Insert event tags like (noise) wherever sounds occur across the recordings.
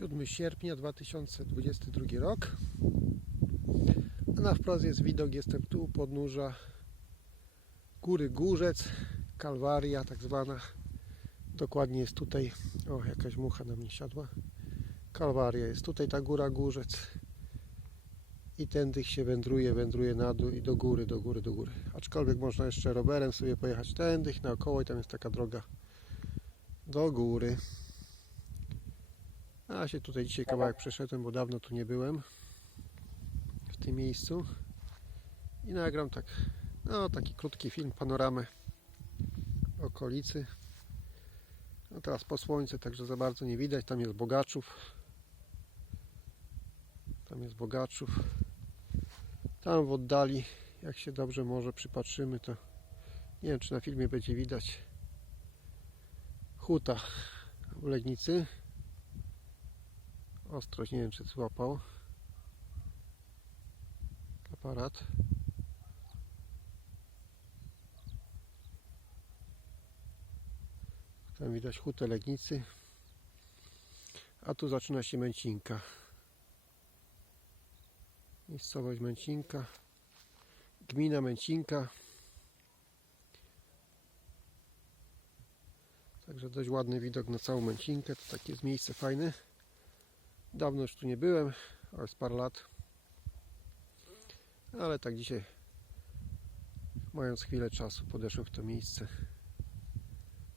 7 sierpnia 2022 rok. A na wprost jest widok, jestem tu podnóża góry Górzec, Kalwaria tak zwana. Dokładnie jest tutaj, o jakaś mucha na mnie siadła. Kalwaria jest tutaj ta góra Górzec. I tędy się wędruje, wędruje na dół i do góry, do góry, do góry. Aczkolwiek można jeszcze rowerem sobie pojechać tędy naokoło i tam jest taka droga do góry. A się tutaj dzisiaj kawałek przeszedłem, bo dawno tu nie byłem w tym miejscu. I nagram tak, no taki krótki film, panoramę okolicy. No teraz po słońcu, także za bardzo nie widać. Tam jest Bogaczów. Tam jest Bogaczów. Tam w oddali, jak się dobrze może przypatrzymy, to nie wiem, czy na filmie będzie widać huta w Legnicy. Ostrość, nie wiem, czy złapał aparat. Tam widać hutę Legnicy. A tu zaczyna się Męcinka. Miejscowość Męcinka. Gmina Męcinka. Także dość ładny widok na całą Męcinkę. To takie jest miejsce fajne. Dawno już tu nie byłem, ale z parę lat. Ale tak dzisiaj, mając chwilę czasu, podeszłem w to miejsce.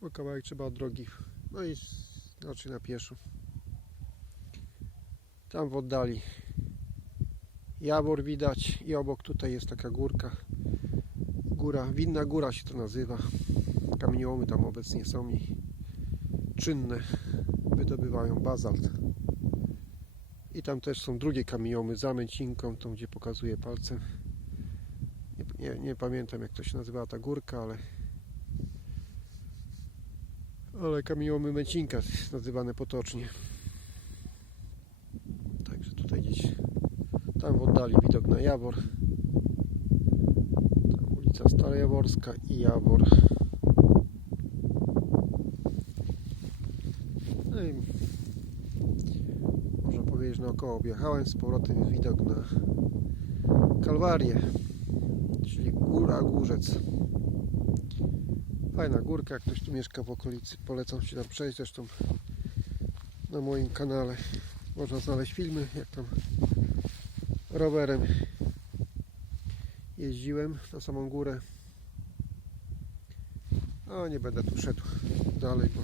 Bo kawałek trzeba od drogi. No i znaczy na pieszo. Tam w oddali Jawor widać i obok tutaj jest taka górka. Góra, Winna Góra się to nazywa. Kamieniołomy tam obecnie są i czynne wydobywają bazalt. I tam też są drugie kamieniołomy za Męcinką, tą gdzie pokazuję palcem. Nie, nie, nie pamiętam jak to się nazywa ta górka, ale ale kamieniołomy Męcinka nazywane potocznie. Także tutaj gdzieś tam w oddali widok na Jawor. Tam ulica Starojaworska i Jawor. No i powiedzieć naokoło objechałem. Z powrotem widok na Kalwarię, czyli Góra Górzec. Fajna górka, ktoś tu mieszka w okolicy, polecam się tam przejść. Zresztą na moim kanale można znaleźć filmy, jak tam rowerem jeździłem na samą górę. A nie będę tu szedł dalej, bo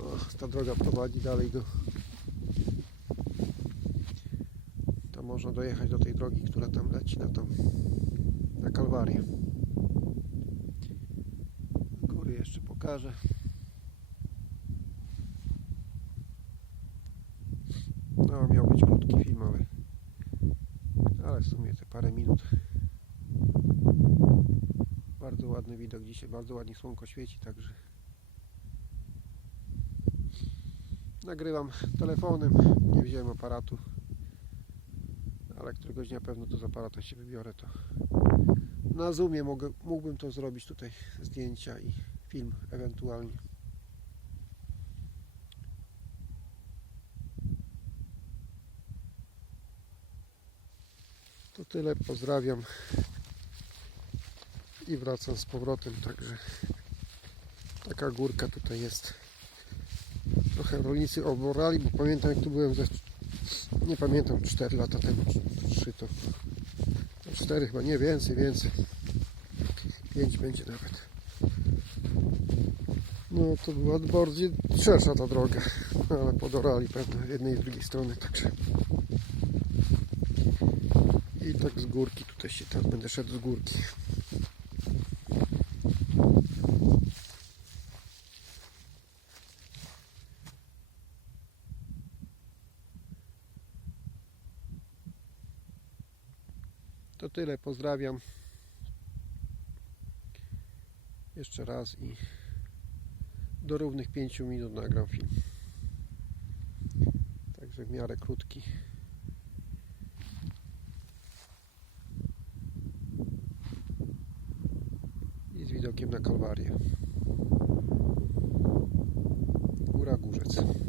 o, droga prowadzi dalej do tam można dojechać do tej drogi, która tam leci na tą na Kalwarię. Góry jeszcze pokażę. No, miał być krótki film, ale, ale w sumie te parę minut. Bardzo ładny widok dzisiaj, bardzo ładnie słonko świeci, także nagrywam telefonem, nie wziąłem aparatu, ale któregoś dnia pewno to z aparatem się wybiorę, to na zoomie mogę, mógłbym to zrobić tutaj zdjęcia i film ewentualnie. To tyle, pozdrawiam i wracam z powrotem, także taka górka tutaj jest. Trochę rolnicy oborali, bo pamiętam jak tu byłem ze, nie pamiętam 4 lata temu, czy 3 to 4 chyba, nie więcej, więcej. 5 będzie nawet. No to była bardziej szersza ta droga (laughs) ale podorali pewnie jednej i drugiej strony także. I tak z górki tutaj się teraz będę szedł z górki to tyle pozdrawiam jeszcze raz i do równych 5 minut nagram film także w miarę krótki i z widokiem na Kalwarię. Górzec.